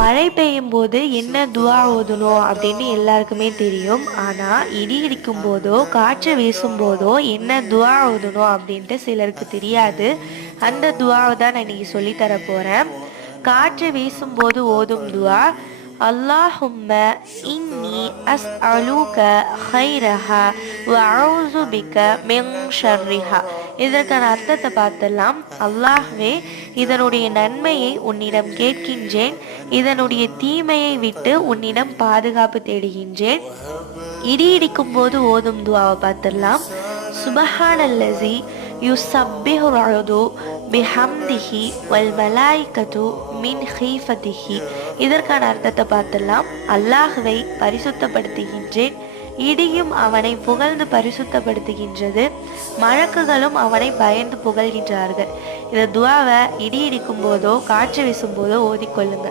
மழை பெய்யும் போது என்ன துஆ ஓதணும் அப்படின்னு எல்லாருக்குமே தெரியும். ஆனால் இடி இடிக்கும் போதோ காற்று வீசும் போதோ என்ன துஆ ஓதணும் அப்படின்ட்டு சிலருக்கு தெரியாது. அந்த துஆவை தான் நான் இன்னைக்கு சொல்லித்தர போகிறேன். காற்று வீசும்போது ஓதும் துஆ, அல்லாஹும்ம இன்னி அஸ்அலுக ஹைரஹா வ அஊது பிக மின் ஷர்ரிஹா. இதற்கான அர்த்தத்தை பார்த்தலாம். அல்லாஹ்வே, இதனுடைய நன்மையை உன்னிடம் கேட்கின்றேன், இதனுடைய தீமையை விட்டு உன்னிடம் பாதுகாப்பு தேடுகின்றேன். இடி இடிக்கும் போது ஓதும் துவாவை பார்த்துடலாம். சுபஹானல்லஸி யுஸப்பிஹு அர்து பிஹம்திஹி வல் மலாயிகத்து மின் ஹீஃபதிஹி. இதற்கான அர்த்தத்தை பார்த்துடலாம். அல்லாஹ்வை பரிசுத்தப்படுத்துகின்றேன், இடியும் அவனை புகழ்ந்து பரிசுத்தப்படுத்துகின்றது, மழக்குகளும் அவனை பயந்து புகழ்கின்றார்கள். இந்த துவாவை இடி இடிக்கும் போதோ காற்று வீசும் போதோ ஓதிக்கொள்ளுங்க.